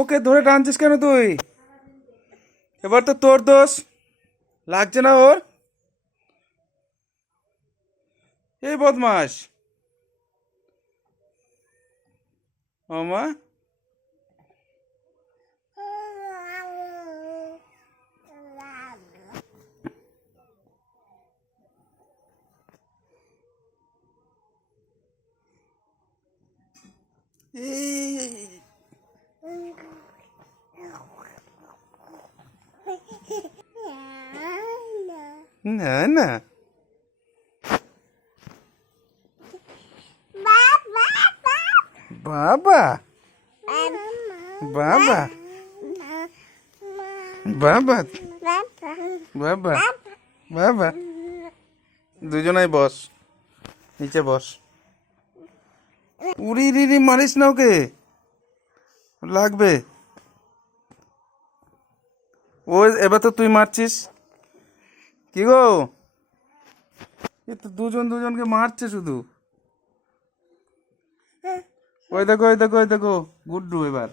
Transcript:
ওকে ধরে টানছিস কেন তুই? এবার তো তোর দোষ। লাগছে না ওর? এই বদমাস। মামা। এই না না। বাবা বাবা বাবা বাবা বাবা। দুজনাই বস, নিচে বস। উড়ি রিরি মারিস না ওকে, লাগবে। ও এবার তো তুই মারছিস। কি গো, এ তো দুজন দুজনকে মারছে শুধু। ওই দেখো ওই দেখো ওই দেখো, গুড্ডু এবার।